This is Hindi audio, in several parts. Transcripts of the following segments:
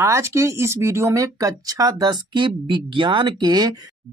आज के इस वीडियो में कक्षा 10 के विज्ञान के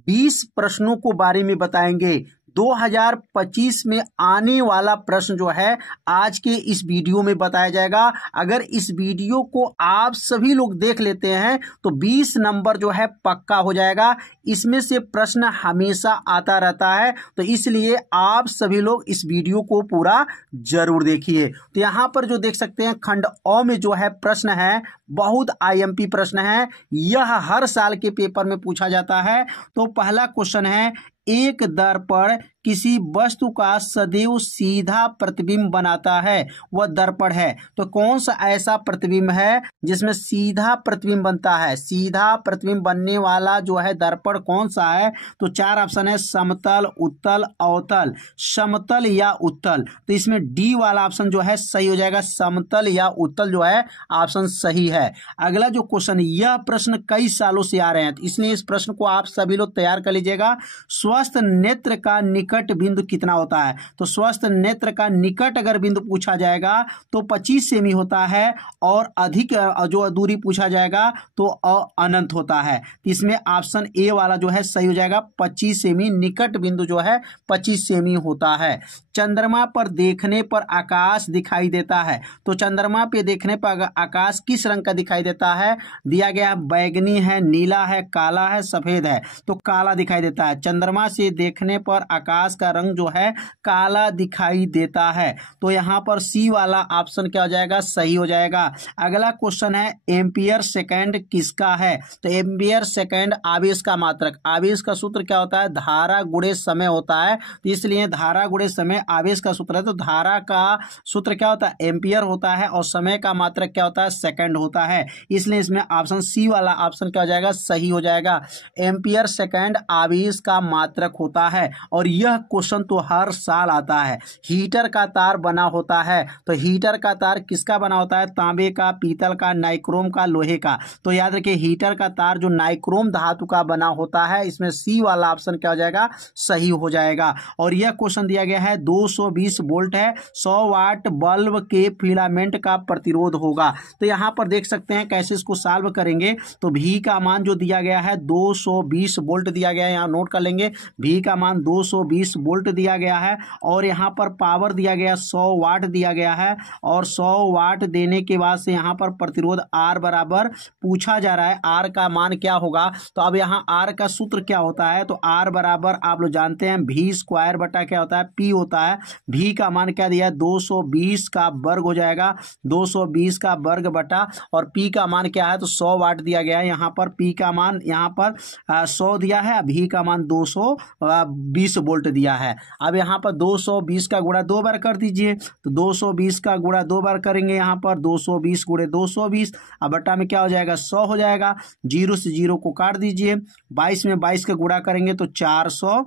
20 प्रश्नों को बारे में बताएंगे। 2025 में आने वाला प्रश्न जो है आज के इस वीडियो में बताया जाएगा। अगर इस वीडियो को आप सभी लोग देख लेते हैं तो 20 नंबर जो है पक्का हो जाएगा। इसमें से प्रश्न हमेशा आता रहता है, तो इसलिए आप सभी लोग इस वीडियो को पूरा जरूर देखिए। तो यहाँ पर जो देख सकते हैं खंड अ में जो है प्रश्न है, बहुत आईएमपी प्रश्न है। यह हर साल के पेपर में पूछा जाता है। तो पहला क्वेश्चन है, एक दर्पण किसी वस्तु का सदैव सीधा प्रतिबिंब बनाता है, वह दर्पण है। तो कौन सा ऐसा प्रतिबिंब है जिसमें सीधा प्रतिबिंब बनता है? सीधा प्रतिबिंब बनने वाला जो है दर्पण कौन सा है? तो 4 ऑप्शन है, समतल, उत्तल, अवतल, समतल या उत्तल। तो इसमें डी वाला ऑप्शन जो है सही हो जाएगा, समतल या उत्तल जो है ऑप्शन सही है। अगला जो क्वेश्चन, यह प्रश्न कई सालों से आ रहे हैं, तो इसलिए इस प्रश्न को आप सभी लोग तैयार कर लीजिएगा। स्वस्थ नेत्र का निकट बिंदु कितना होता है? तो स्वस्थ नेत्र का निकट अगर बिंदु पूछा जाएगा तो 25 सेमी होता है, और अधिक जो दूरी पूछा जाएगा तो अनंत होता है। इसमें ऑप्शन ए वाला जो है सही हो जाएगा, 25 सेमी निकट बिंदु जो है 25 सेमी होता है। चंद्रमा पर देखने पर आकाश दिखाई देता है, तो चंद्रमा पे देखने पर आकाश किस रंग का दिखाई देता है? दिया गया बैगनी है, नीला है, काला है, सफेद है। तो काला दिखाई देता है। चंद्रमा से देखने पर आकाश का रंग जो है काला दिखाई देता है। तो यहाँ पर सी वाला ऑप्शन क्या हो जाएगा? सही हो जाएगा। अगला क्वेश्चन है, एम्पियर सेकंड किसका है? तो एम्पियर सेकंड आवेश का मात्रक। आवेश का सूत्र क्या होता है? धारा गुणे समय होता है, तो इसलिए धारा गुणे समय आवेश का सूत्र है। तो धारा का सूत्र क्या होता है? एम्पियर होता है, और समय का मात्रक क्या होता है? सेकंड होता है। इसलिए इसमें ऑप्शन सी वाला ऑप्शन क्या हो जाएगा? सही हो जाएगा। एम्पियर सेकंड आवेश का मात्रक होता है, और यह क्वेश्चन तो हर साल आता है। हीटर का तार बना होता है, तो हीटर का तार किसका बना होता है? तांबे का, पीतल का, नाइक्रोम का, लोहे का। तो याद रखिए हीटर का तार जो नाइक्रोम धातु का बना होता है। इसमें सी वाला ऑप्शन क्या हो जाएगा? सही हो जाएगा। और यह क्वेश्चन दिया गया है 220 वोल्ट है, 100 वाट बल्ब के फिलामेंट का प्रतिरोध होगा। तो यहां पर देख सकते हैं कैसे इसको सॉल्व करेंगे। तो भी का मान जो दिया गया है 220 वोल्ट दिया गया है, यहां नोट कर लेंगे। भी का मान 220 वोल्ट दिया गया है, और यहां पर पावर दिया गया 100 वाट दिया गया है, और 100 वाट देने के बाद से यहां पर प्रतिरोध आर बराबर पूछा जा रहा है। आर का मान क्या होगा? तो अब यहां आर का सूत्र क्या होता है? तो आर बराबर आप लोग जानते हैं भी स्क्वायर बटा क्या होता है? पी होता है। भी का मान क्या दिया है? 220 का वर्ग हो जाएगा, 220 का वर्ग बटा, और पी का मान क्या है? तो 100 वाट दिया गया है। यहाँ पर पी का मान यहाँ पर 100 दिया है, भी का मान 220 वोल्ट दिया है। अब यहाँ पर 220 का गुणा 2 बार कर दीजिए, तो 220 का गुणा 2 बार करेंगे। यहाँ पर 220 गुणे 220, अब बटा में क्या हो जाएगा? 100 हो जाएगा। 0 से 0 को काट दीजिए, 22 में 22 का गुणा करेंगे तो 484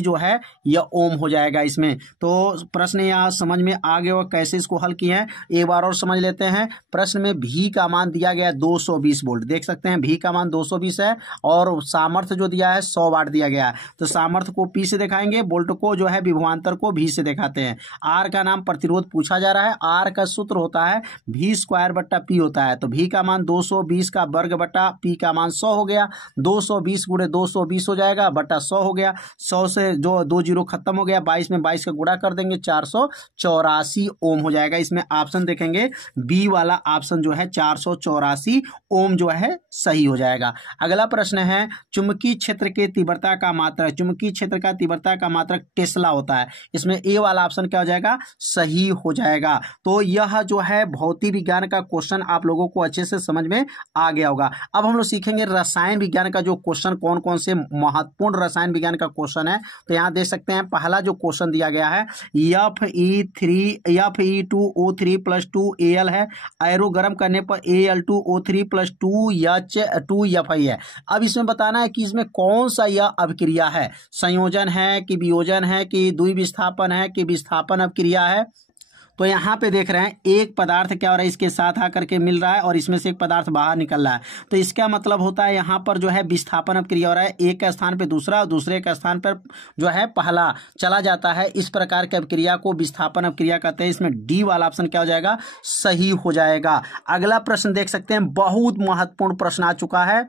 जो है यह ओम हो जाएगा इसमें। तो प्रश्न यहाँ समझ में आ गया और कैसे इसको हल किए हैं एक बार और समझ लेते हैं। प्रश्न में भी का मान दिया गया है 220 वोल्ट, देख सकते हैं भी का मान 220 है, और सामर्थ्य जो दिया है 100 वाट दिया गया है। तो सामर्थ्य को पी से दिखाएंगे, वोल्ट को जो है विभवांतर को भी से दिखाते हैं। आर का नाम प्रतिरोध पूछा जा रहा है। आर का सूत्र होता है भी स्क्वायर बट्टा पी होता है। तो भी का मान 220 का वर्ग बट्टा पी का मान 100 हो गया। 220 गुणे 220 हो जाएगा बटा 100 हो गया। 100 से जो 2 जीरो खत्म हो गया, 22 में 22 का गुणा कर देंगे, 484 ओम हो जाएगा। इसमें ऑप्शन देखेंगे बी वाला ऑप्शन जो है 484 ओम जो है सही हो जाएगा। अगला प्रश्न है, चुंबकीय क्षेत्र के तीव्रता का मात्रक। चुंबकीय क्षेत्र का तीव्रता का मात्रक टेस्ला होता है। इसमें ए वाला ऑप्शन क्या हो जाएगा? सही हो जाएगा। तो यह जो है भौतिक विज्ञान का क्वेश्चन आप लोगों को अच्छे से समझ में आ गया होगा। अब हम लोग सीखेंगे रसायन विज्ञान का जो क्वेश्चन, कौन कौन से महत्वपूर्ण रसायन विज्ञान का क्वेश्चन है। तो यहाँ देख सकते हैं पहला जो क्वेश्चन दिया गया है, Fe2O3 + 2Al है। एरो गर्म करने पर Al2O3 + 2Fi है। अब इसमें बताना है कि इसमें कौन सा यह अभिक्रिया है, संयोजन है कि वियोजन है कि द्विविस्थापन है कि विस्थापन अभिक्रिया है। तो यहाँ पे देख रहे हैं एक पदार्थ क्या हो रहा है, इसके साथ आकर के मिल रहा है और इसमें से एक पदार्थ बाहर निकल रहा है। तो इसका मतलब होता है यहाँ पर जो है विस्थापन क्रिया हो रहा है, एक के स्थान पे दूसरा और दूसरे के स्थान पर जो है पहला चला जाता है। इस प्रकार की क्रिया को विस्थापन क्रिया कहते हैं। इसमें डी वाला ऑप्शन क्या हो जाएगा, सही हो जाएगा। अगला प्रश्न देख सकते हैं, बहुत महत्वपूर्ण प्रश्न आ चुका है।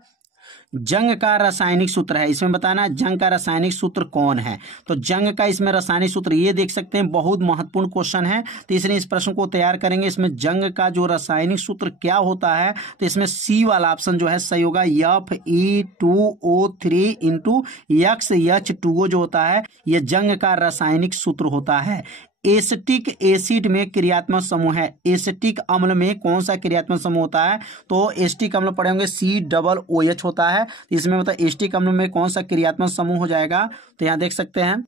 जंग का रासायनिक सूत्र है, इसमें बताना जंग का रासायनिक सूत्र कौन है। तो जंग का इसमें रासायनिक सूत्र ये देख सकते हैं, बहुत महत्वपूर्ण क्वेश्चन है, तो इसलिए इस प्रश्न को तैयार करेंगे। इसमें जंग का जो रासायनिक सूत्र क्या होता है, तो इसमें सी वाला ऑप्शन जो है सही होगा। Fe2O3 इंटू XH2O जो होता है, यह जंग का रासायनिक सूत्र होता है। एसिटिक एसिड में क्रियात्मक समूह है, एसिटिक अम्ल में कौन सा क्रियात्मक समूह होता है, तो एसिटिक अम्ल पढ़ेंगे COOH होता है। इसमें मतलब एसिटिक अम्ल में कौन सा क्रियात्मक समूह हो जाएगा, तो यहाँ देख सकते हैं,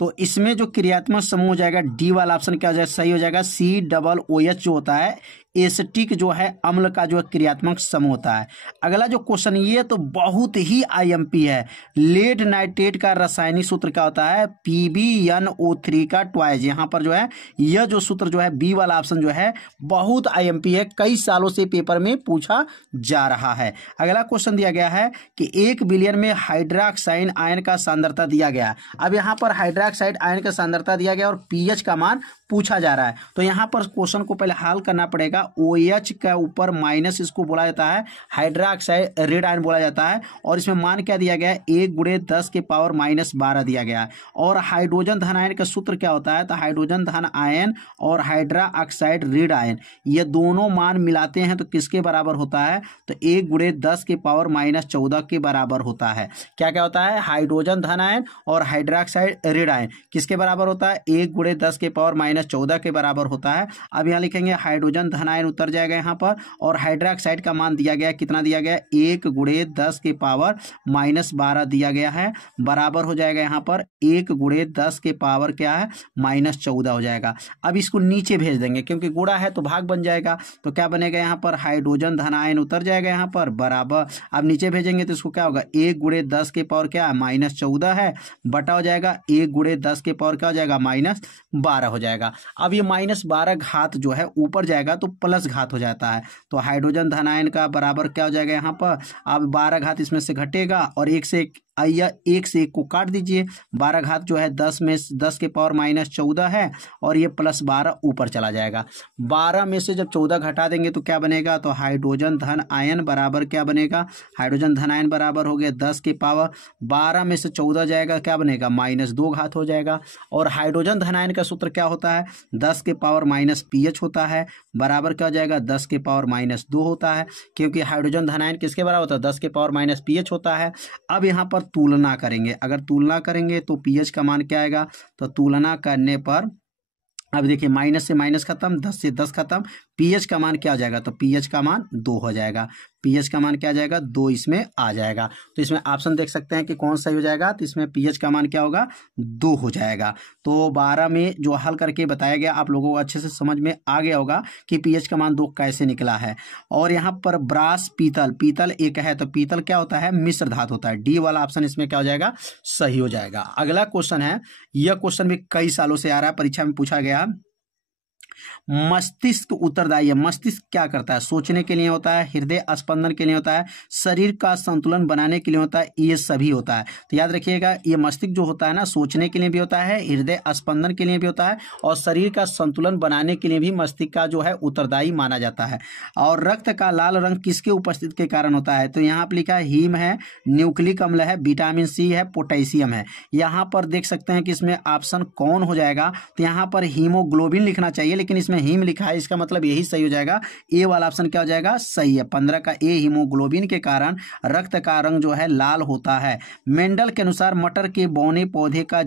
तो इसमें जो क्रियात्मक समूह हो जाएगा डी वाला ऑप्शन क्या हो जाएगा, सही हो जाएगा। COOH जो होता है एसिटिक जो है अम्ल का जो क्रियात्मक समूह होता है। अगला जो क्वेश्चन ये तो बहुत ही IMP है, लेड नाइट्रेट का रासायनिक सूत्र क्या होता है, PbNO3 का ट्वाइस। यहाँ पर जो है यह जो सूत्र जो है बी वाला ऑप्शन जो है बहुत IMP है, कई सालों से पेपर में पूछा जा रहा है। अगला क्वेश्चन दिया गया है कि 1 बिलियन में हाइड्रोक्साइड आयन का सांद्रता दिया गया। अब यहाँ पर हाइड्रोक्साइड आयन का सांद्रता दिया गया और pH का मान पूछा जा रहा है। तो यहाँ पर क्वेश्चन को पहले हल करना पड़ेगा। OH का ऊपर माइनस इसको बोला जाता है हाइड्रोक्साइड रेड आयन बोला जाता है, और इसमें मान क्या दिया गया है, 1×10⁻⁻12 दिया गया है। और हाइड्रोजन धन आयन का सूत्र क्या होता है, तो हाइड्रोजन धन आयन और हाइड्रोक्साइड रेड आयन ये दोनों मान मिलाते हैं तो किसके बराबर होता है, तो 1×10⁻14 के बराबर होता है। क्या क्या होता है, हाइड्रोजन धन आयन और हाइड्रोक्साइड रेड आयन किसके बराबर होता है, 1×10⁻14 के बराबर होता है। अब यहाँ लिखेंगे हाइड्रोजन धन आयन उतर जाएगा यहाँ पर, और हाइड्रोक्साइड का मान दिया गया, कितना दिया गया, 1×10⁻12 दिया गया है, बराबर हो जाएगा यहाँ पर 1×10 क्या है, -14 हो जाएगा। अब इसको नीचे भेज देंगे क्योंकि गुणा है तो भाग बन जाएगा, तो क्या बनेगा यहाँ पर, हाइड्रोजन धन आयन उतर जाएगा यहाँ पर बराबर। अब नीचे भेजेंगे तो इसको क्या होगा, 1×10 क्या है, -14 है, बटा हो जाएगा 1×10 क्या हो जाएगा, -12 हो जाएगा। अब ये -12 घात जो है ऊपर जाएगा तो प्लस घात हो जाता है, तो हाइड्रोजन धन आयन का बराबर क्या हो जाएगा यहाँ पर, अब 12 घात इसमें से घटेगा और 1 से 1 को काट दीजिए, 12 घात जो है 10⁻14 है, और ये +12 ऊपर चला जाएगा। 12 में से जब 14 घटा देंगे तो क्या बनेगा, तो हाइड्रोजन धन आयन बराबर क्या बनेगा, हाइड्रोजन धन आयन बराबर हो गया 10⁻12 में से 14 जाएगा, क्या बनेगा, -2 घात हो जाएगा। और हाइड्रोजन धन आयन का सूत्र क्या होता है, 10⁻⁻pH होता है, बराबर क्या हो जाएगा, 10⁻2 होता है, क्योंकि हाइड्रोजन धन आयन किसके बराबर होता है, 10⁻pH होता है। अब यहाँ पर तुलना करेंगे, अगर तुलना करेंगे तो pH का मान क्या आएगा, तो तुलना करने पर अब देखिए माइनस से माइनस खत्म, 10 से 10 खत्म, pH का मान क्या हो जाएगा, तो pH का मान 2 हो जाएगा, pH का मान क्या आ जाएगा, 2 इसमें आ जाएगा। तो इसमें ऑप्शन देख सकते हैं कि कौन सही हो जाएगा, तो इसमें pH का मान क्या होगा, 2 हो जाएगा। तो 12 में जो हल करके बताया गया आप लोगों को अच्छे से समझ में आ गया होगा कि pH का मान 2 कैसे निकला है। और यहाँ पर ब्रास पीतल, पीतल एक है, तो पीतल क्या होता है, मिश्र धातु होता है, डी वाला ऑप्शन इसमें क्या हो जाएगा, सही हो जाएगा। अगला क्वेश्चन है, यह क्वेश्चन भी कई सालों से आ रहा है, परीक्षा में पूछा गया। मस्तिष्क उत्तरदायी है, मस्तिष्क क्या करता है, सोचने के लिए होता है, हृदय स्पंदन के लिए होता है, शरीर का संतुलन बनाने के लिए होता है, ये सभी होता है। तो याद रखिएगा ये मस्तिष्क जो होता है ना, सोचने के लिए भी होता है, हृदय स्पंदन के लिए भी होता है, और शरीर का संतुलन बनाने के लिए भी मस्तिष्क का जो है उत्तरदायी माना जाता है। और रक्त का लाल रंग किसके उपस्थिति के कारण होता है, तो यहाँ पर लिखा है हीम है, न्यूक्लिक अम्ल है, विटामिन सी है, पोटेशियम है। यहाँ पर देख सकते हैं कि इसमें ऑप्शन कौन हो जाएगा, तो यहाँ पर हीमोग्लोबिन लिखना चाहिए, लेकिन इसमें हीम लिखा है, इसका मतलब यही सही हो जाएगा, ए वाला ऑप्शन क्या हो जाएगा, सही है। 15 का ए, हीमोग्लोबिन के कारण रक्त का रंग जो है लाल होता है। मेंडल के अनुसार मटर के बौने पौधे का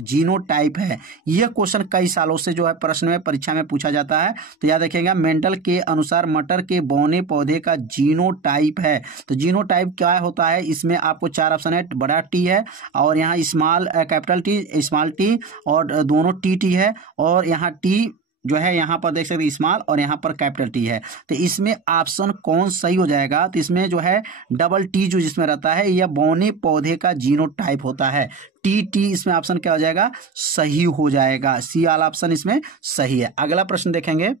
जीनोटाइप है, यह क्वेश्चन कई सालों से जो है प्रश्न में परीक्षा में पूछा जाता है। तो याद रखिएगा मेंडल के अनुसार मटर के बौने पौधे का जीनोटाइप है। तो जीनोटाइप क्या होता है, इसमें आपको 4 ऑप्शन है, बड़ा टी है, और यहाँ small capital T, small T, और दोनों टी है, और यहाँ टी जो है यहाँ पर देख सकते हैं स्मॉल और यहाँ पर कैपिटल टी है। तो इसमें ऑप्शन कौन सही हो जाएगा? तो इसमें जो है डबल टी जो जिसमें रहता है यह बौने पौधे का जीनोटाइप होता है। टी इसमें ऑप्शन क्या हो जाएगा? सही हो जाएगा। सी वाला ऑप्शन इसमें सही है। अगला प्रश्न देखेंगे।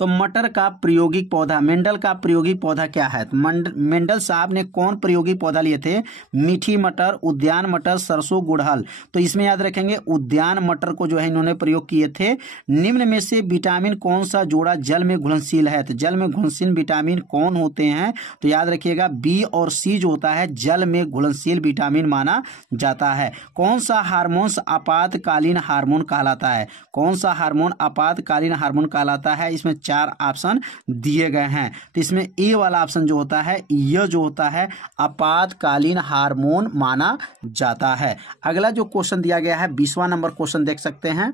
तो मटर का प्रायोगिक पौधा, मेंडल का प्रायोगिक पौधा क्या है? मेंडल साहब ने कौन प्रायोगिक पौधा लिए थे? मीठी मटर, उद्यान मटर, सरसों, गुड़हल। तो इसमें याद रखेंगे उद्यान मटर को जो है इन्होंने प्रयोग किए थे। निम्न में से विटामिन कौन सा जोड़ा जल में घुलनशील है? तो जल में घुलनशील विटामिन कौन होते हैं? तो याद रखिएगा बी और सी जो होता है जल में घुलनशील विटामिन माना जाता है। कौन सा हार्मोन आपातकालीन हार्मोन कहलाता है? कौन सा हार्मोन आपातकालीन हार्मोन कहलाता है? इसमें 4 ऑप्शन दिए गए हैं। तो इसमें ए वाला ऑप्शन जो होता है यह जो होता है आपातकालीन हार्मोन माना जाता है। अगला जो क्वेश्चन दिया गया है 20वां नंबर क्वेश्चन देख सकते हैं।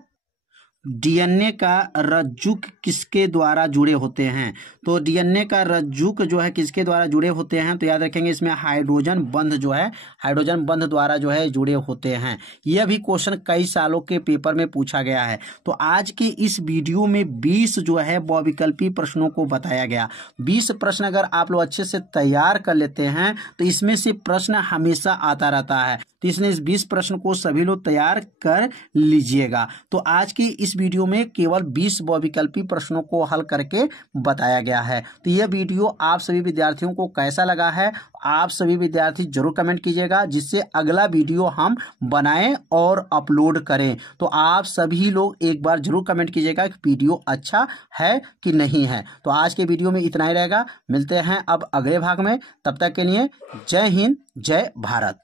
डीएनए का रज्जुक किसके द्वारा जुड़े होते हैं? तो डीएनए का रज्जुक जो है किसके द्वारा जुड़े होते हैं? तो याद रखेंगे इसमें हाइड्रोजन बंध जो है हाइड्रोजन बंध द्वारा जो है जुड़े होते हैं। यह भी क्वेश्चन कई सालों के पेपर में पूछा गया है। तो आज के इस वीडियो में 20 जो है बहुविकल्पी प्रश्नों को बताया गया। 20 प्रश्न अगर आप लोग अच्छे से तैयार कर लेते हैं तो इसमें से प्रश्न हमेशा आता रहता है। तो इसलिए इस 20 प्रश्न को सभी लोग तैयार कर लीजिएगा। तो आज की इस वीडियो में केवल 20 बहुविकल्पी प्रश्नों को हल करके बताया गया है। तो यह वीडियो आप सभी विद्यार्थियों को कैसा लगा है आप सभी विद्यार्थी जरूर कमेंट कीजिएगा, जिससे अगला वीडियो हम बनाएं और अपलोड करें। तो आप सभी लोग एक बार जरूर कमेंट कीजिएगा कि वीडियो अच्छा है कि नहीं है। तो आज के वीडियो में इतना ही रहेगा। मिलते हैं अब अगले भाग में। तब तक के लिए जय हिंद, जय भारत।